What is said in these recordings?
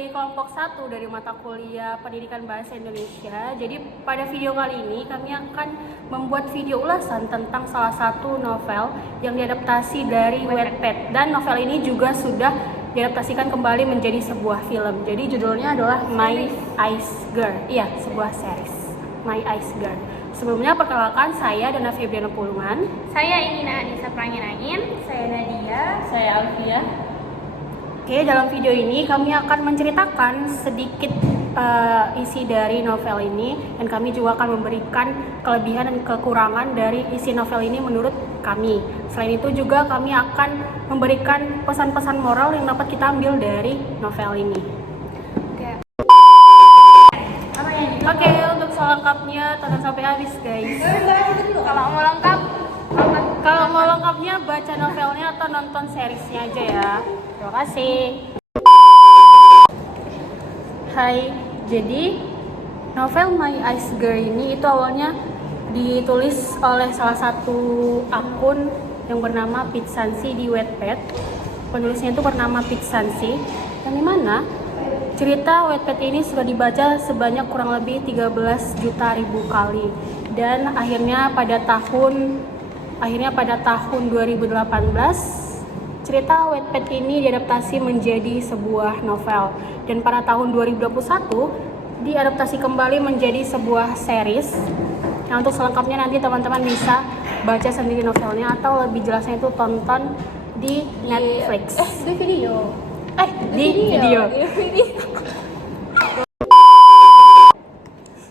dari kelompok 1 dari mata kuliah Pendidikan Bahasa Indonesia. Jadi pada video kali ini kami akan membuat video ulasan tentang salah satu novel yang diadaptasi dari Wattpad. Dan novel ini juga sudah diadaptasikan kembali menjadi sebuah film. Jadi judulnya adalah My Ice Girl. Iya, sebuah series My Ice Girl. Sebelumnya perkenalkan, saya Dana Febriana Pulungan. Saya Inina Anissa Prangin-Angin. Saya Nadia. Saya Alfia. Oke, dalam video ini kami akan menceritakan sedikit isi dari novel ini, dan kami juga akan memberikan kelebihan dan kekurangan dari isi novel ini menurut kami. Selain itu juga kami akan memberikan pesan-pesan moral yang dapat kita ambil dari novel ini. Oke, untuk selengkapnya tonton sampai habis, guys. Kalau mau lengkapnya baca novelnya atau nonton seriesnya aja ya. Terima kasih. Hai, jadi novel My Ice Girl ini itu awalnya ditulis oleh salah satu akun yang bernama Pitsansi di Wattpad. Penulisnya itu bernama Pitsansi, yang dimana cerita Wattpad ini sudah dibaca sebanyak kurang lebih 13 juta ribu kali. Dan akhirnya pada tahun 2018 cerita Wattpad ini diadaptasi menjadi sebuah novel, dan pada tahun 2021 diadaptasi kembali menjadi sebuah series. Nah, untuk selengkapnya nanti teman-teman bisa baca sendiri novelnya, atau lebih jelasnya itu tonton di Netflix. Di video.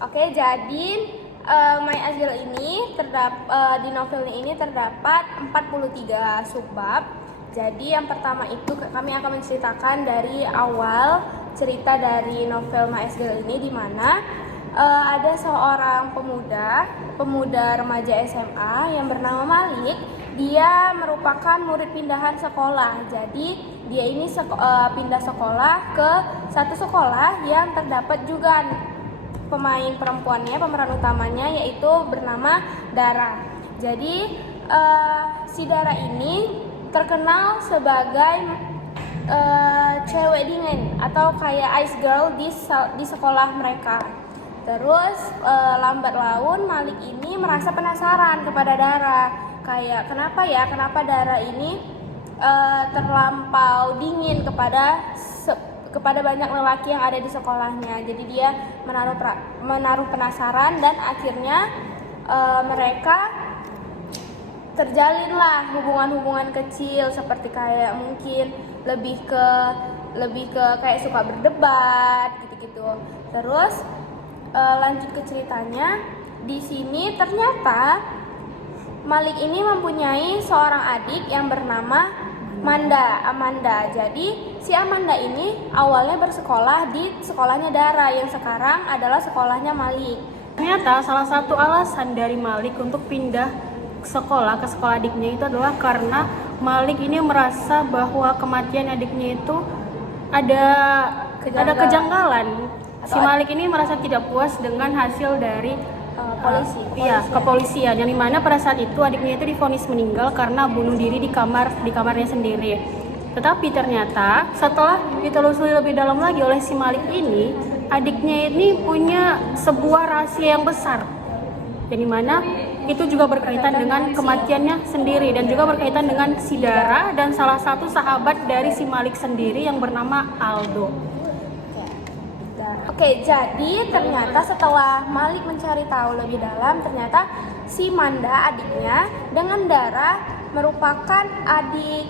Oke, jadi My Ice Girl ini di novel ini terdapat 43 subbab. Jadi yang pertama itu kami akan menceritakan dari awal cerita dari novel My Ice Girl ini, di mana ada seorang pemuda remaja SMA yang bernama Malik. Dia merupakan murid pindahan sekolah. Jadi dia ini pindah sekolah ke satu sekolah yang terdapat juga pemain perempuannya, pemeran utamanya, yaitu bernama Dara. Jadi si Dara ini terkenal sebagai cewek dingin atau kayak ice girl di sekolah mereka. Terus lambat laun Malik ini merasa penasaran kepada Dara, kayak kenapa Dara ini terlampau dingin kepada banyak lelaki yang ada di sekolahnya. Jadi dia menaruh penasaran, dan akhirnya mereka terjalinlah hubungan-hubungan kecil, seperti kayak mungkin lebih ke kayak suka berdebat gitu-gitu. Terus lanjut ke ceritanya. Di sini ternyata Malik ini mempunyai seorang adik yang bernama Amanda. Jadi si Amanda ini awalnya bersekolah di sekolahnya Dara, yang sekarang adalah sekolahnya Malik. Ternyata salah satu alasan dari Malik untuk pindah ke sekolah adiknya itu adalah karena Malik ini merasa bahwa kematian adiknya itu ada kejanggalan. Si Malik ini merasa tidak puas dengan hasil dari kepolisian, yang dimana pada saat itu adiknya itu divonis meninggal karena bunuh diri di kamarnya sendiri. Tetapi ternyata setelah ditelusuri lebih dalam lagi oleh si Malik ini, adiknya ini punya sebuah rahasia yang besar, yang dimana itu juga berkaitan dengan kematiannya sendiri, dan juga berkaitan dengan si Dara dan salah satu sahabat dari si Malik sendiri yang bernama Aldo. Oke, jadi ternyata setelah Malik mencari tahu lebih dalam, ternyata si Manda adiknya dengan Dara merupakan adik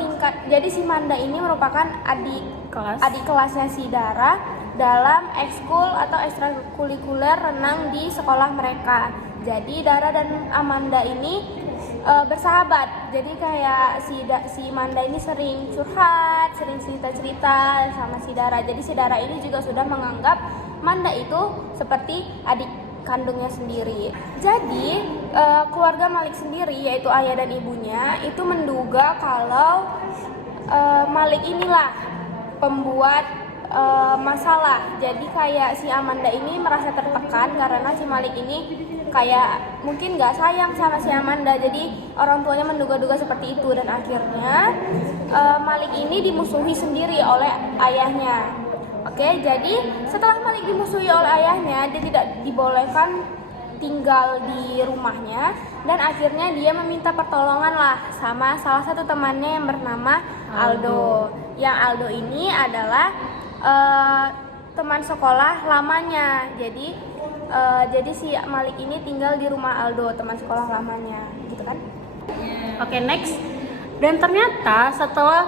tingkat. Jadi si Manda ini merupakan adik kelasnya si Dara dalam ekskul atau ekstrakurikuler renang di sekolah mereka. Jadi Dara dan Amanda ini bersahabat. Jadi kayak si Manda ini sering curhat, sering cerita-cerita sama si Dara. Jadi si Dara ini juga sudah menganggap Manda itu seperti adik kandungnya sendiri. Jadi keluarga Malik sendiri, yaitu ayah dan ibunya, itu menduga kalau Malik inilah pembuat masalah. Jadi kayak si Amanda ini merasa tertekan karena si Malik ini kayak mungkin nggak sayang sama si Amanda. Jadi orang tuanya menduga-duga seperti itu dan akhirnya Malik ini dimusuhi sendiri oleh ayahnya. Oke, jadi setelah Malik dimusuhi oleh ayahnya, dia tidak dibolehkan tinggal di rumahnya dan akhirnya dia meminta pertolongan lah sama salah satu temannya yang bernama Aldo. Yang Aldo ini adalah teman sekolah lamanya. Jadi si Malik ini tinggal di rumah Aldo, teman sekolah lamanya, gitu kan? Oke, next. Dan ternyata setelah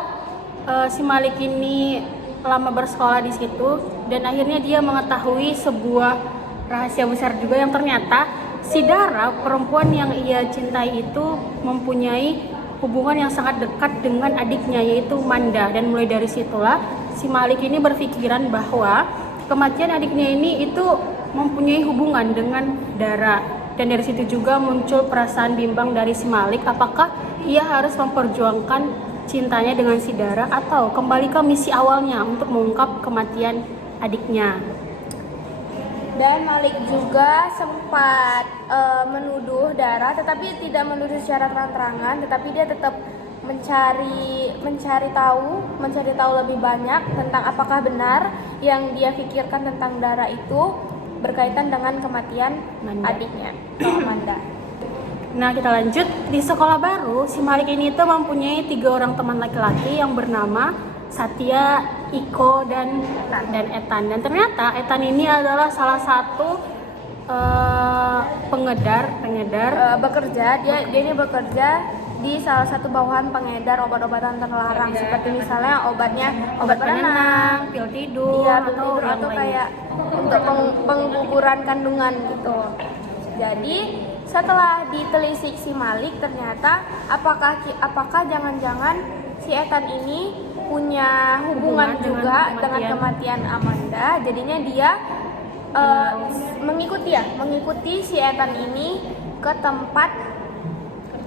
si Malik ini lama bersekolah di situ dan akhirnya dia mengetahui sebuah rahasia besar juga yang ternyata si Dara, perempuan yang ia cintai itu mempunyai hubungan yang sangat dekat dengan adiknya yaitu Manda. Dan mulai dari situlah si Malik ini berpikiran bahwa kematian adiknya ini itu mempunyai hubungan dengan Dara. Dan dari situ juga muncul perasaan bimbang dari si Malik, apakah ia harus memperjuangkan cintanya dengan si Dara atau kembali ke misi awalnya untuk mengungkap kematian adiknya. Dan Malik juga sempat menuduh Dara, tetapi tidak menuduh secara terang-terangan, tetapi dia tetap mencari tahu lebih banyak tentang apakah benar yang dia pikirkan tentang Dara itu berkaitan dengan kematian adiknya, Amanda. Nah, kita lanjut. Di sekolah baru, si Malik ini tuh mempunyai 3 orang teman laki-laki yang bernama Satya, Iko, dan Ethan. Dan ternyata Ethan ini adalah salah satu pengedar Bekerja. Dia ini bekerja di salah satu bawahan pengedar obat-obatan terlarang, seperti misalnya obat penenang, pil tidur, atau kayak untuk pengguguran kandungan gitu. Jadi setelah ditelisik si Malik, ternyata apakah jangan-jangan si Ethan ini punya hubungan juga dengan kematian Amanda. Jadinya dia mengikuti si Ethan ini ke tempat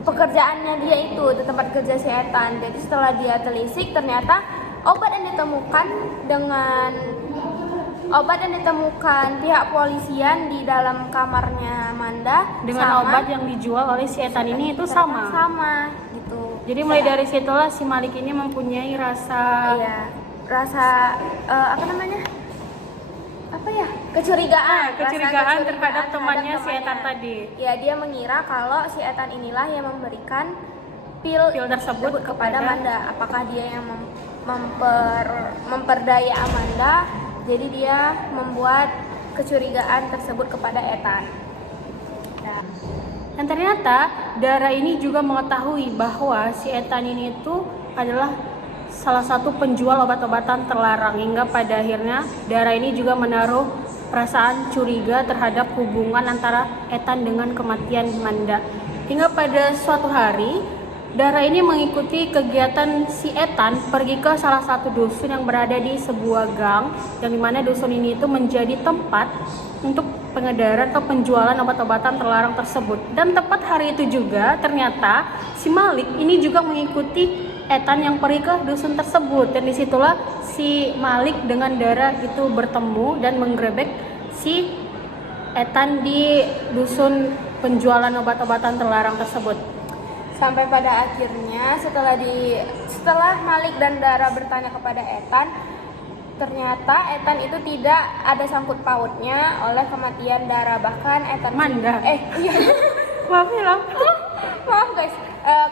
pekerjaannya dia itu, di tempat kerja si Ethan. Jadi setelah dia telisik, ternyata obat yang ditemukan pihak polisian di dalam kamarnya Amanda dengan obat yang dijual oleh si Ethan ini itu sama gitu. Jadi mulai dari situlah si Malik ini mempunyai rasa kecurigaan terhadap temannya si Ethan tadi. Ya, dia mengira kalau si Ethan inilah yang memberikan pil tersebut kepada Amanda. Apakah dia yang memperdaya Amanda? Jadi dia membuat kecurigaan tersebut kepada Ethan. Dan ternyata Dara ini juga mengetahui bahwa si Ethan ini itu adalah salah satu penjual obat-obatan terlarang, hingga pada akhirnya Dara ini juga menaruh perasaan curiga terhadap hubungan antara Ethan dengan kematian Manda. Hingga pada suatu hari Dara ini mengikuti kegiatan si Ethan pergi ke salah satu dusun yang berada di sebuah gang, yang dimana dusun ini itu menjadi tempat untuk pengedaran atau penjualan obat-obatan terlarang tersebut. Dan tepat hari itu juga ternyata si Malik ini juga mengikuti Ethan yang pergi ke dusun tersebut. Dan disitulah si Malik dengan Dara itu bertemu dan menggerebek si Ethan di dusun penjualan obat-obatan terlarang tersebut. Sampai pada akhirnya setelah Malik dan Dara bertanya kepada Ethan, ternyata Ethan itu tidak ada sangkut pautnya oleh kematian Dara. Bahkan Ethan maaf guys,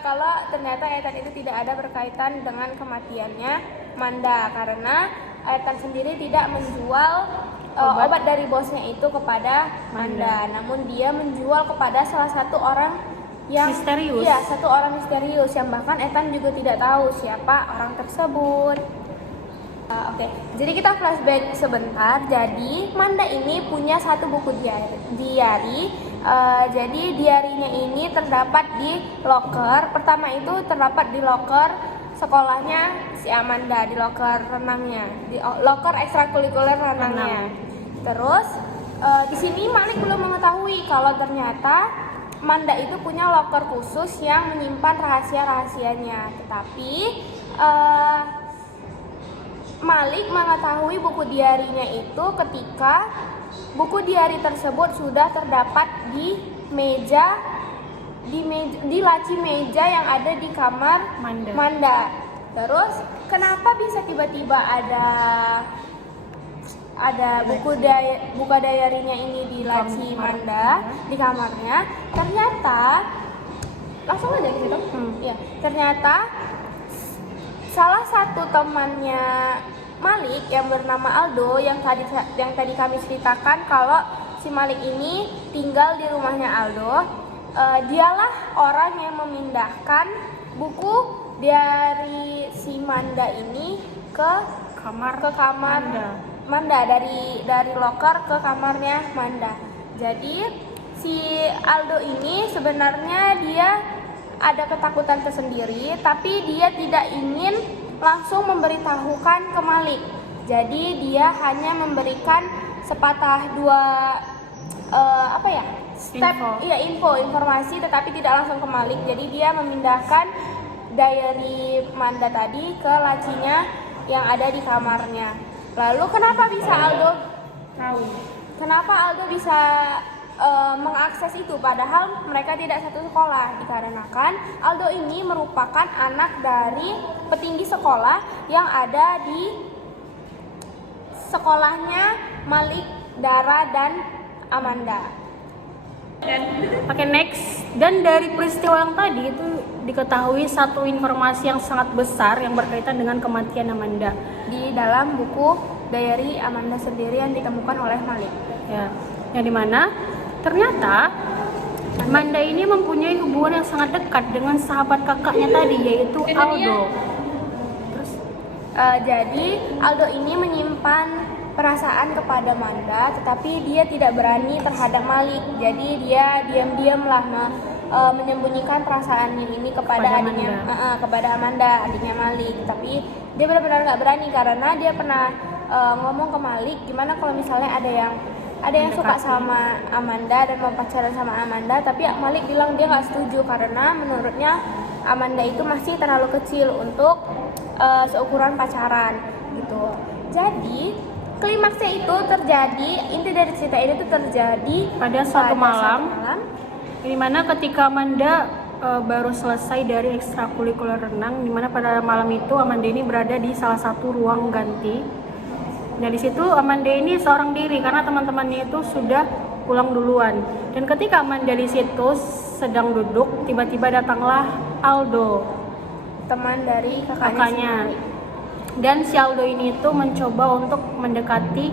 kalau ternyata Ethan itu tidak ada berkaitan dengan kematiannya Manda, karena Ethan sendiri tidak menjual obat dari bosnya itu kepada Manda, namun dia menjual kepada salah satu orang yang misterius. Iya, satu orang misterius yang bahkan Ethan juga tidak tahu siapa orang tersebut. Oke. Jadi kita flashback sebentar. Jadi Manda ini punya satu buku diary. Jadi diarinya ini terdapat di loker. Pertama itu terdapat di loker sekolahnya si Amanda, di loker renangnya, di loker ekstrakurikuler renangnya. Terus di sini Malik belum mengetahui kalau ternyata Manda itu punya loker khusus yang menyimpan rahasia-rahasianya. Tetapi Malik mengetahui buku diarinya itu ketika buku diari tersebut sudah terdapat di laci meja yang ada di kamar Manda. Terus kenapa bisa tiba-tiba ada buku diarinya ini di laci Manda di kamarnya? Ternyata langsung aja ke situ. Ya, ternyata salah satu temannya Malik yang bernama Aldo yang tadi kami ceritakan kalau si Malik ini tinggal di rumahnya Aldo, dialah orang yang memindahkan buku dari si Manda ini ke kamar Manda dari loker ke kamarnya Manda. Jadi si Aldo ini sebenarnya dia ada ketakutan tersendiri, tapi dia tidak ingin langsung memberitahukan ke Malik. Jadi dia hanya memberikan sepatah dua informasi, tetapi tidak langsung ke Malik. Jadi dia memindahkan diary Manda tadi ke lacinya yang ada di kamarnya. Lalu kenapa bisa Aldo bisa mengakses itu padahal mereka tidak satu sekolah? Dikarenakan Aldo ini merupakan anak dari petinggi sekolah yang ada di sekolahnya Malik, Dara, dan Amanda. Oke, next. Dan dari peristiwa yang tadi itu diketahui satu informasi yang sangat besar yang berkaitan dengan kematian Amanda Di dalam buku diary Amanda sendiri yang ditemukan oleh Malik. Ya, yang dimana ternyata Amanda ini mempunyai hubungan yang sangat dekat dengan sahabat kakaknya tadi, yaitu Aldo. Terus, jadi Aldo ini menyimpan perasaan kepada Manda, tetapi dia tidak berani terhadap Malik. Jadi dia diam-diamlah menyembunyikan perasaannya ini kepada Amanda, adiknya Malik. Tapi dia benar-benar nggak berani karena dia pernah ngomong ke Malik, gimana kalau misalnya ada yang suka sama Amanda dan mau pacaran sama Amanda, tapi Malik bilang dia nggak setuju karena menurutnya Amanda itu masih terlalu kecil untuk seukuran pacaran gitu. Jadi klimaksnya itu terjadi, inti dari cerita ini tuh terjadi pada suatu malam di mana ketika Amanda baru selesai dari ekstrakurikuler renang, di mana pada malam itu Amanda ini berada di salah satu ruang ganti. Nah, di situ Amanda ini seorang diri karena teman-temannya itu sudah pulang duluan. Dan ketika Amanda di situ sedang duduk, tiba-tiba datanglah Aldo, teman dari kakaknya. Dan si Aldo ini itu mencoba untuk mendekati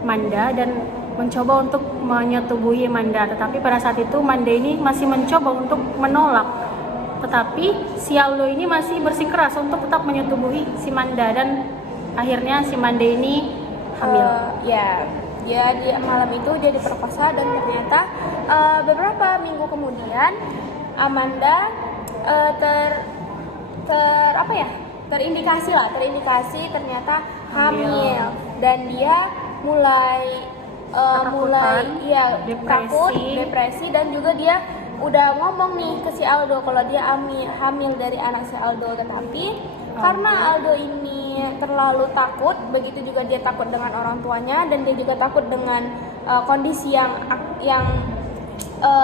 Manda dan mencoba untuk menyetubuhi Manda. Tetapi pada saat itu Manda ini masih mencoba untuk menolak. Tetapi si Aldo ini masih bersikeras untuk tetap menyetubuhi si Manda dan akhirnya si Manda ini hamil. Dia di malam itu dia diperkosa dan ternyata beberapa minggu kemudian Amanda terindikasi ternyata hamil dan dia mulai takut, depresi dan juga dia udah ngomong nih ke si Aldo kalau dia hamil dari anak si Aldo, tetapi karena Aldo ini terlalu takut, begitu juga dia takut dengan orang tuanya dan dia juga takut dengan kondisi yang akan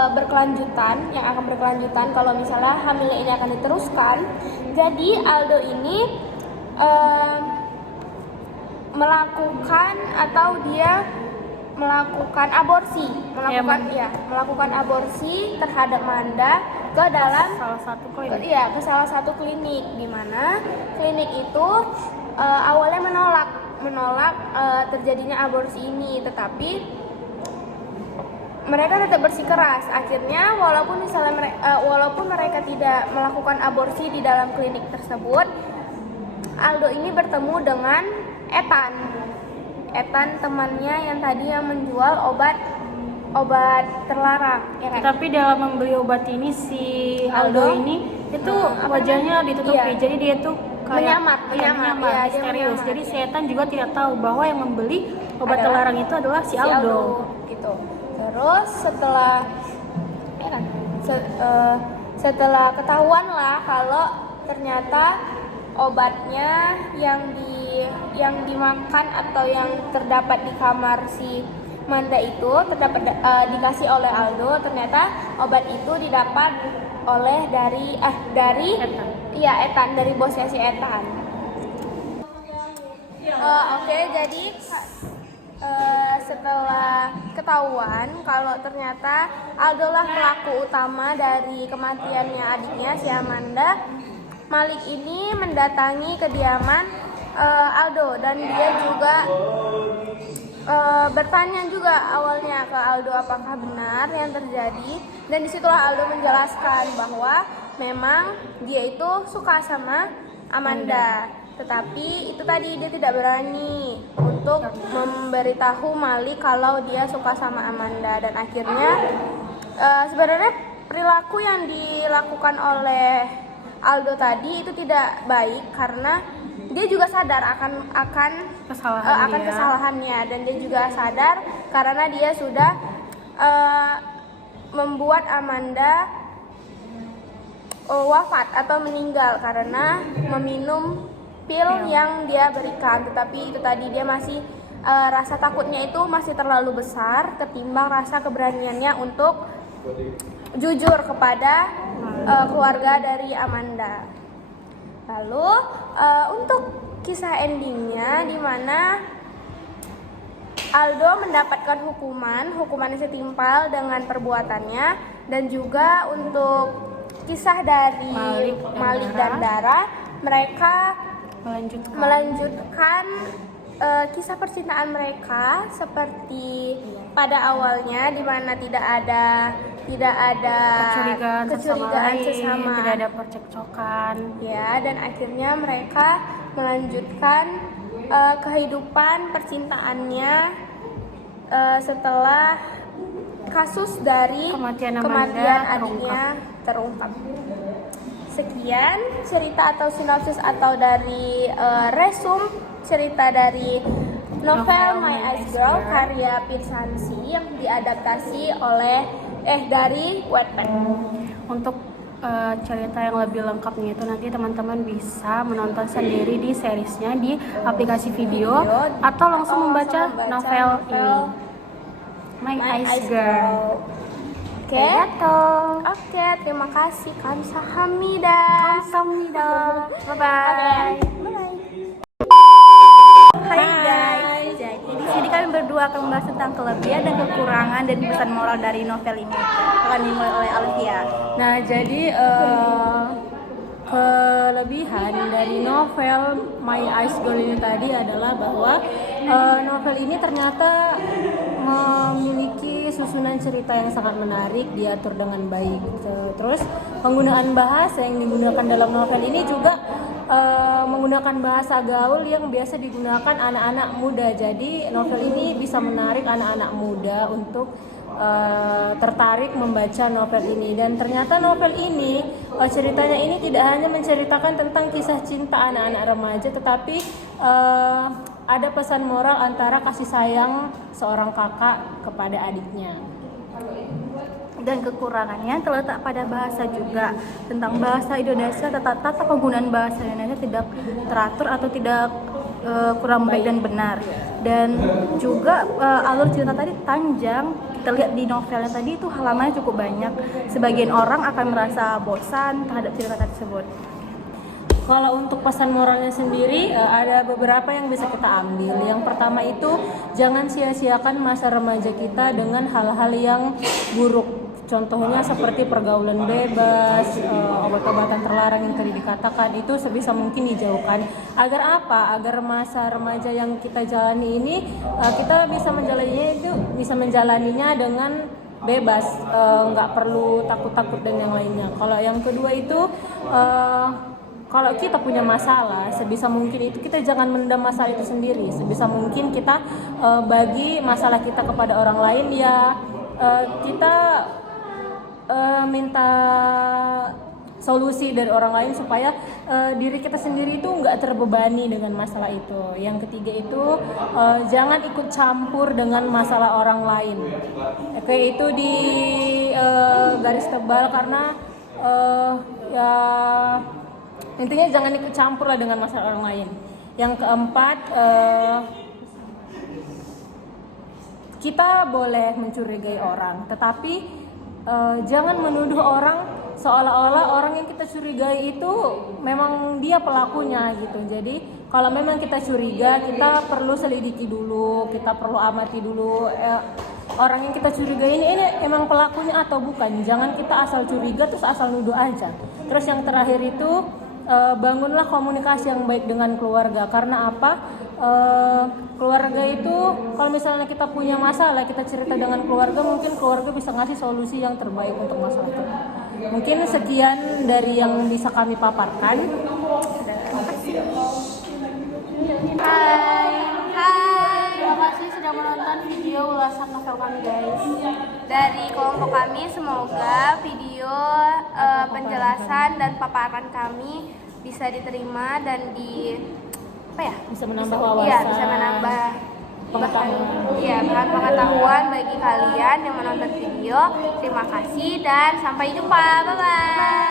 berkelanjutan kalau misalnya hamilnya ini akan diteruskan. Jadi Aldo ini melakukan aborsi terhadap Manda ke salah satu klinik, di mana klinik itu awalnya menolak terjadinya aborsi ini, tetapi mereka tetap bersikeras. Akhirnya walaupun mereka tidak melakukan aborsi di dalam klinik tersebut, Aldo ini bertemu dengan Ethan temannya yang tadi yang menjual obat terlarang, ya kan? Tapi dalam membeli obat ini si Aldo ini itu wajahnya ditutupi, jadi dia tuh kayak menyamar, misterius. Jadi setan juga tidak tahu bahwa yang membeli obat terlarang itu adalah si Aldo. Gitu. Terus setelah ketahuan lah kalau ternyata obatnya yang yang dimakan atau yang terdapat di kamar si Manda itu terdapat dikasih oleh Aldo. Ternyata obat itu didapat oleh dari Ethan. iya Ethan, dari bosnya si Ethan. Oke, jadi setelah ketahuan kalau ternyata Aldo lah pelaku utama dari kematiannya adiknya si Amanda, Malik ini mendatangi kediaman Aldo dan dia juga bertanya juga awalnya ke Aldo apakah benar yang terjadi, dan disitulah Aldo menjelaskan bahwa memang dia itu suka sama Amanda, tetapi itu tadi dia tidak berani untuk memberitahu Malik kalau dia suka sama Amanda, dan akhirnya sebenarnya perilaku yang dilakukan oleh Aldo tadi itu tidak baik karena dia juga sadar akan kesalahannya, dan dia juga sadar karena dia sudah membuat Amanda wafat atau meninggal karena meminum pil yang dia berikan. Tetapi itu tadi dia masih rasa takutnya itu masih terlalu besar ketimbang rasa keberaniannya untuk jujur kepada keluarga dari Amanda. Lalu untuk kisah endingnya di mana Aldo mendapatkan hukuman yang setimpal dengan perbuatannya, dan juga untuk kisah dari Malik dan Dara, mereka melanjutkan kisah percintaan mereka seperti pada awalnya, di mana tidak ada kecurigaan sesama, tidak ada percekcokan. Ya, dan akhirnya mereka melanjutkan kehidupan percintaannya setelah kasus dari kematian adiknya terungkap. Sekian cerita atau sinopsis atau dari resum cerita dari novel My Ice Girl karya Pirsansi yang diadaptasi dari Wattpad. Untuk cerita yang lebih lengkapnya itu nanti teman-teman bisa menonton sendiri di seriesnya di aplikasi video atau langsung membaca novel ini, My Ice Girl. Oke, terima kasih. Kamsahamnida. Bye-bye. Hai guys, jadi di sini kami berdua akan membahas tentang kelebihan dan kekurangan dan pesan moral dari novel ini. Akan dimulai oleh Alvia. Nah, jadi kelebihan dari novel My Ice Girl ini tadi adalah bahwa novel ini ternyata memiliki susunan cerita yang sangat menarik, diatur dengan baik. Terus penggunaan bahasa yang digunakan dalam novel ini juga menggunakan bahasa gaul yang biasa digunakan anak-anak muda. Jadi novel ini bisa menarik anak-anak muda untuk tertarik membaca novel ini. Dan ternyata novel ini ceritanya ini tidak hanya menceritakan tentang kisah cinta anak-anak remaja, tetapi ada pesan moral antara kasih sayang seorang kakak kepada adiknya. Dan kekurangannya terletak pada bahasa juga. Tentang bahasa Indonesia, tata penggunaan bahasa Indonesia tidak teratur atau tidak kurang baik dan benar. Dan juga alur cerita tadi panjang. Kita lihat di novelnya tadi itu halamannya cukup banyak. Sebagian orang akan merasa bosan terhadap cerita tersebut. Kalau untuk pesan moralnya sendiri ada beberapa yang bisa kita ambil. Yang pertama itu jangan sia-siakan masa remaja kita dengan hal-hal yang buruk. Contohnya seperti pergaulan bebas, obat-obatan terlarang yang tadi dikatakan, itu sebisa mungkin dijauhkan. Agar apa? Agar masa remaja yang kita jalani ini kita bisa menjalaninya dengan bebas, nggak perlu takut-takut dan yang lainnya. Kalau yang kedua itu kalau kita punya masalah, sebisa mungkin itu kita jangan mendam masalah itu sendiri. Sebisa mungkin kita bagi masalah kita kepada orang lain, ya kita minta solusi dari orang lain supaya diri kita sendiri itu nggak terbebani dengan masalah itu. Yang ketiga itu jangan ikut campur dengan masalah orang lain. Oke, itu di garis tebal karena ya intinya jangan ikut campur lah dengan masalah orang lain. Yang keempat, kita boleh mencurigai orang, tetapi jangan menuduh orang seolah-olah orang yang kita curigai itu memang dia pelakunya gitu. Jadi kalau memang kita curiga, kita perlu selidiki dulu, kita perlu amati dulu orang yang kita curigai ini emang pelakunya atau bukan. Jangan kita asal curiga terus asal nuduh aja. Terus yang terakhir itu bangunlah komunikasi yang baik dengan keluarga. Karena apa? Keluarga itu kalau misalnya kita punya masalah, kita cerita dengan keluarga, mungkin keluarga bisa ngasih solusi yang terbaik untuk masalah kita. Mungkin sekian dari yang bisa kami paparkan. Hai. Terima kasih sudah menonton video ulasan novel kami guys. Dari kelompok kami, semoga video penjelasan dan paparan kami bisa diterima dan Bisa menambah wawasan. Iya, bisa menambah bahan pengetahuan bagi kalian yang menonton video. Terima kasih dan sampai jumpa. Bye bye.